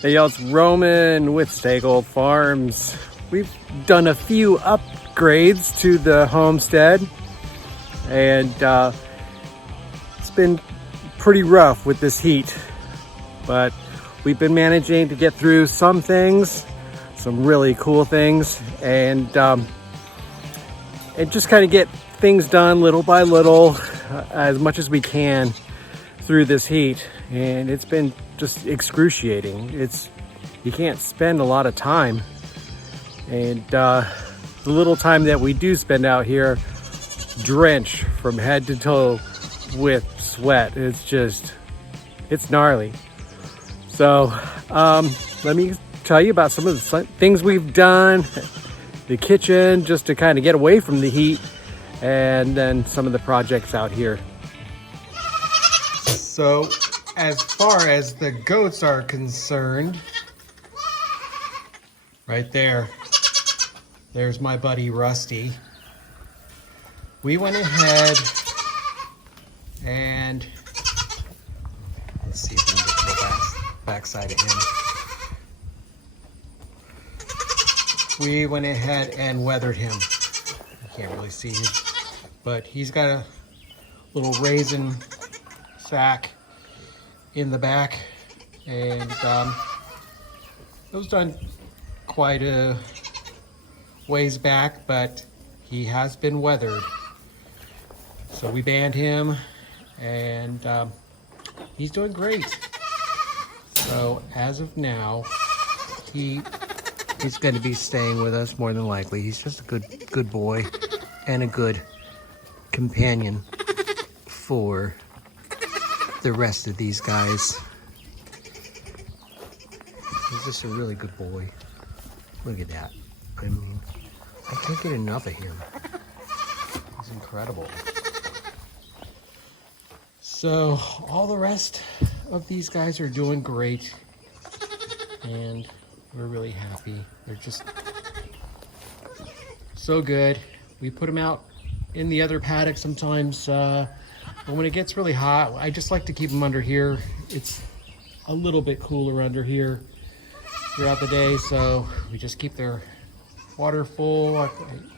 Hey y'all, it's Roman with Stakehold Farms. We've done a few upgrades to the homestead, and it's been pretty rough with this heat, but we've been managing to get through some things, some really cool things, and just kind of get things done little by little, as much as we can through this heat. And it's been just excruciating. You can't spend a lot of time, and the little time that we do spend out here, drenched from head to toe with sweat. It's gnarly. So let me tell you about some of the things we've done, the kitchen, just to kind of get away from the heat, and then some of the projects out here. So as far as the goats are concerned, right there's my buddy Rusty. We went ahead and let's see if we can get to the backside of him. We went ahead and weathered him. You can't really see him, but he's got a little raisin sack in the back, and it was done quite a ways back, but he has been weathered. So we banned him, and he's doing great. So as of now, he's going to be staying with us more than likely. He's just a good boy and a good companion for the rest of these guys. He's just a really good boy. Look at that. I mean, I can't get enough of him. He's incredible. So all the rest of these guys are doing great, and we're really happy. They're just so good. We put them out in the other paddock sometimes, but when it gets really hot, I just like to keep them under here. It's a little bit cooler under here throughout the day, so we just keep their water full.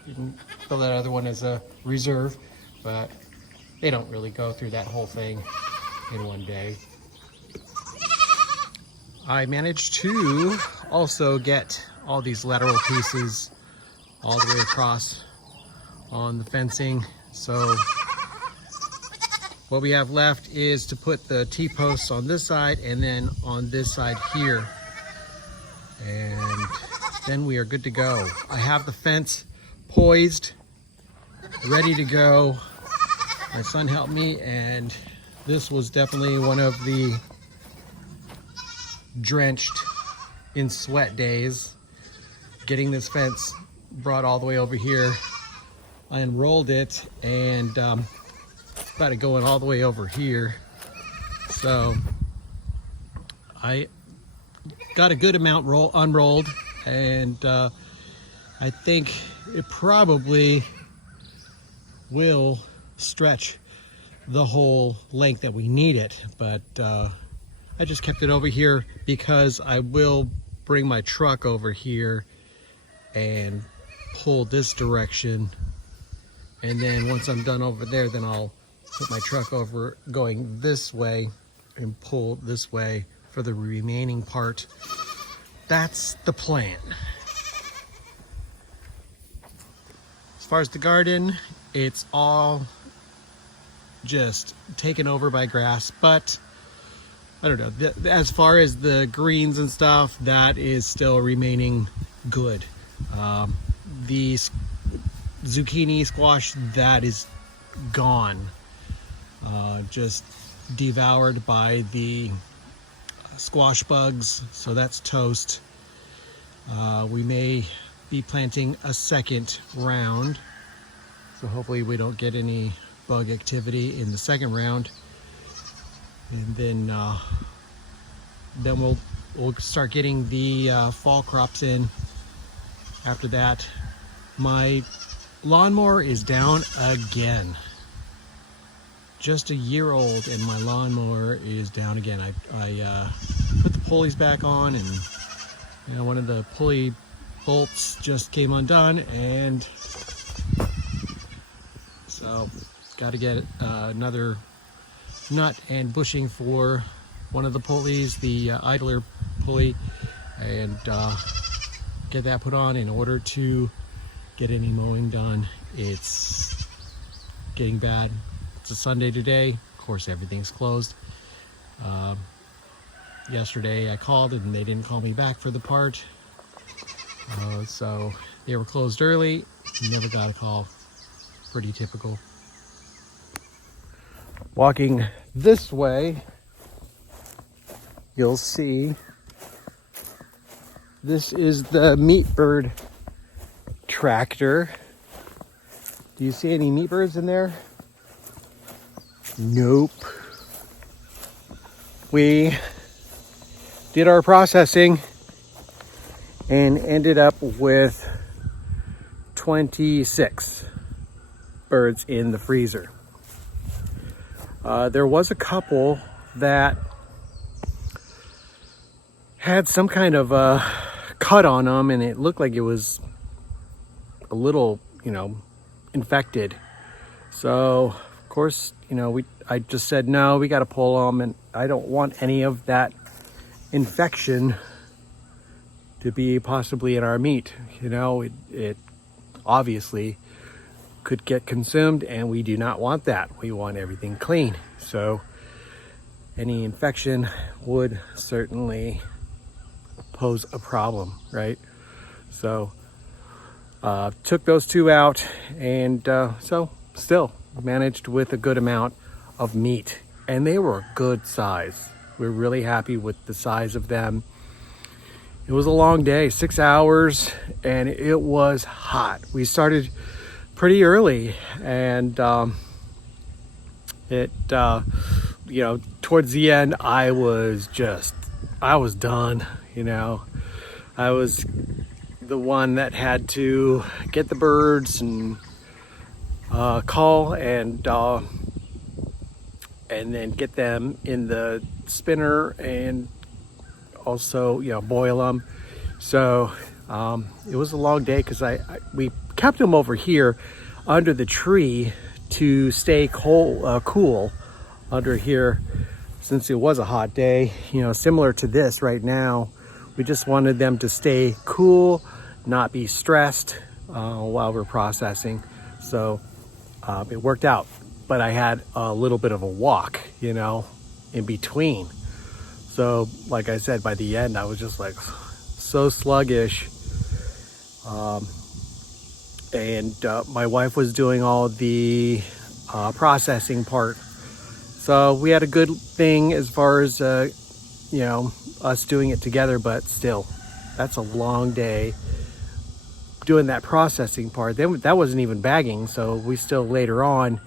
You can fill that other one as a reserve, but they don't really go through that whole thing in one day. I managed to also get all these lateral pieces all the way across on the fencing. So what we have left is to put the T-posts on this side and then on this side here. And then we are good to go. I have the fence poised, ready to go. My son helped me, and this was definitely one of the drenched in sweat days. Getting this fence brought all the way over here. I unrolled it and got it going all the way over here. So I got a good amount unrolled, and I think it probably will stretch the whole length that we need it, but I just kept it over here because I will bring my truck over here and pull this direction, and then once I'm done over there, then I'll put my truck over going this way and pull this way for the remaining part. That's the plan. As far as the garden, it's all just taken over by grass, but I don't know, as far as the greens and stuff, that is still remaining good. The zucchini squash, that is gone, just devoured by the squash bugs, so that's toast. We may be planting a second round, so hopefully we don't get any bug activity in the second round, and then we'll start getting the fall crops in after that. My lawnmower is down again. Just a year old and my lawnmower is down again. I put the pulleys back on, and one of the pulley bolts just came undone, and so got to get another nut and bushing for one of the pulleys, the idler pulley, and get that put on in order to get any mowing done. It's getting bad. It's a Sunday today. Of course, everything's closed. Yesterday I called and they didn't call me back for the part. So they were closed early. Never got a call. Pretty typical. Walking this way, you'll see this is the meat bird tractor. Do you see any meat birds in there? Nope. We did our processing and ended up with 26 birds in the freezer. There was a couple that had some kind of a cut on them, and it looked like it was a little, infected. So, of course, I just said, no, we got to pull them, and I don't want any of that infection to be possibly in our meat. It obviously could get consumed, and we do not want that. We want everything clean. So any infection would certainly pose a problem, right? So took those two out, and so still managed with a good amount of meat, and they were a good size. We're really happy with the size of them. It was a long day, 6 hours, and it was hot. We started pretty early, and towards the end, I was done. I was the one that had to get the birds and call and then get them in the spinner, and also boil them. So it was a long day because we kept them over here under the tree to stay cool under here, since it was a hot day. Similar to this right now, we just wanted them to stay cool, not be stressed while we're processing. So it worked out, but I had a little bit of a walk in between. So like I said, by the end I was just like so sluggish, and my wife was doing all the processing part. So we had a good thing as far as us doing it together, but still, that's a long day doing that processing part. Then that wasn't even bagging, so we still later on,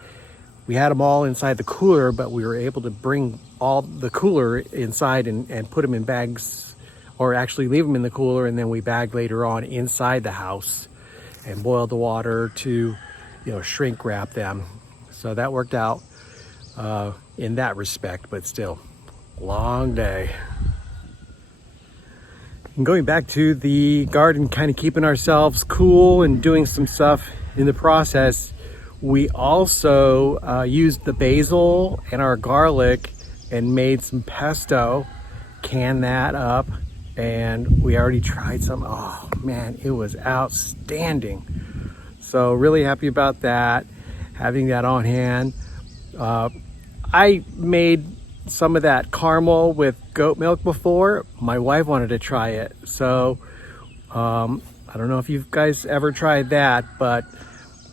we had them all inside the cooler, but we were able to bring all the cooler inside and put them in bags, or actually leave them in the cooler, and then we bagged later on inside the house and boiled the water to shrink wrap them. So that worked out in that respect, but still, long day. And going back to the garden, kind of keeping ourselves cool and doing some stuff in the process, we also used the basil and our garlic and made some pesto, canned that up, and we already tried some. Oh man, it was outstanding. So really happy about that, having that on hand. I made some of that caramel with goat milk before. My wife wanted to try it. So I don't know if you guys ever tried that, but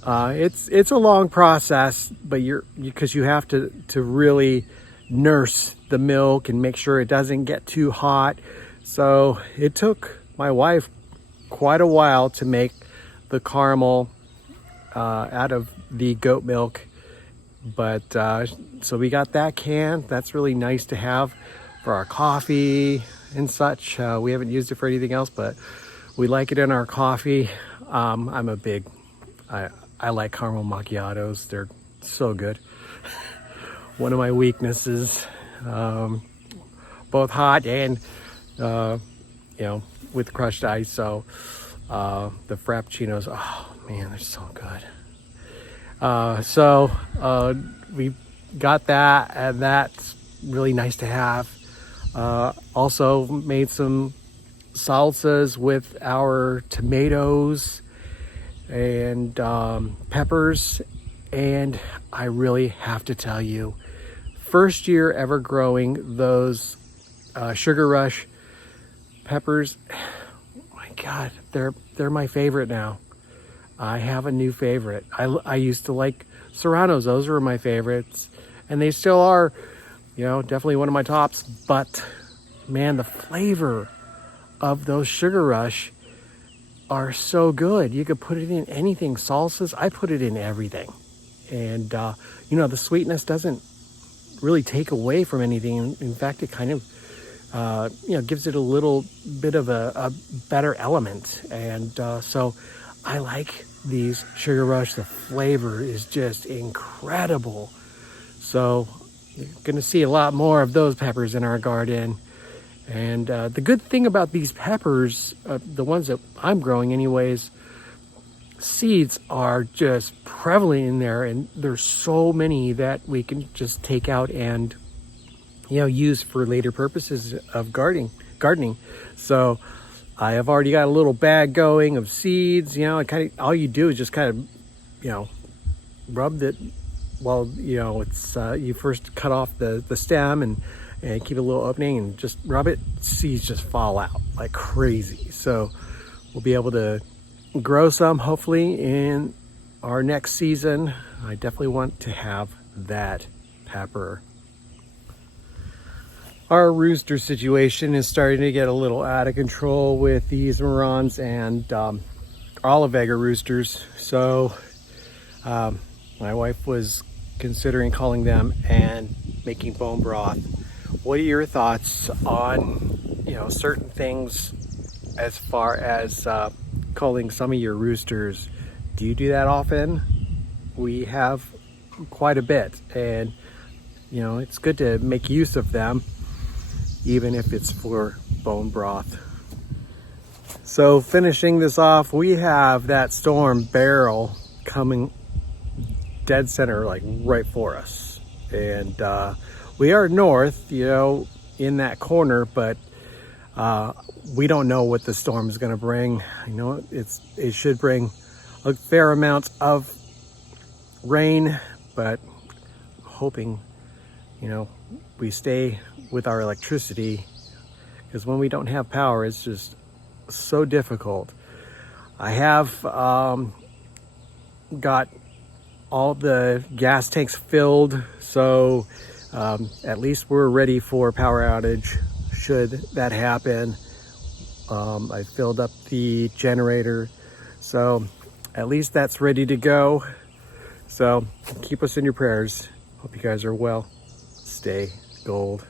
it's a long process, but because you have to really nurse the milk and make sure it doesn't get too hot. So it took my wife quite a while to make the caramel out of the goat milk. But so we got that canned. That's really nice to have for our coffee and such. We haven't used it for anything else, but we like it in our coffee. I like caramel macchiatos. They're so good. One of my weaknesses, both hot and you know, with crushed ice. So the Frappuccinos, oh man, they're so good. We got that, and that's really nice to have. Also made some salsas with our tomatoes and peppers, and I really have to tell you, first year ever growing those Sugar Rush peppers, my God, they're my favorite now. I have a new favorite. I used to like Serranos. Those were my favorites, and they still are, you know, definitely one of my tops. But man, the flavor of those Sugar Rush are so good. You could put it in anything. Salsas, I put it in everything. And, you know, the sweetness doesn't really take away from anything. In fact, it kind of, you know, gives it a little bit of a better element. And so I like these Sugar Rush. The flavor is just incredible. So you're going to see a lot more of those peppers in our garden. And the good thing about these peppers, the ones that I'm growing anyways, seeds are just prevalent in there, and there's so many that we can just take out and, you know, use for later purposes of gardening. So I have already got a little bag going of seeds. You know, all you do is just kind of, you know, rub it while, you know, it's you first cut off the stem and keep a little opening and just rub it. Seeds just fall out like crazy. So we'll be able to grow some hopefully in our next season. I definitely want to have that pepper. Our rooster situation is starting to get a little out of control with these Marans and olive egger roosters. So my wife was considering calling them and making bone broth. What are your thoughts on, you know, certain things as far as calling some of your roosters? Do you do that often? We have quite a bit, and you know, it's good to make use of them, even if it's for bone broth. So finishing this off, we have that storm barrel coming dead center, like right for us. And we are north, you know, in that corner, but we don't know what the storm is going to bring. You know, it should bring a fair amount of rain, but hoping, you know, we stay with our electricity, because when we don't have power, it's just so difficult. I have got all the gas tanks filled, so at least we're ready for a power outage should that happen. I filled up the generator, so at least that's ready to go. So keep us in your prayers. Hope you guys are well. Stay gold.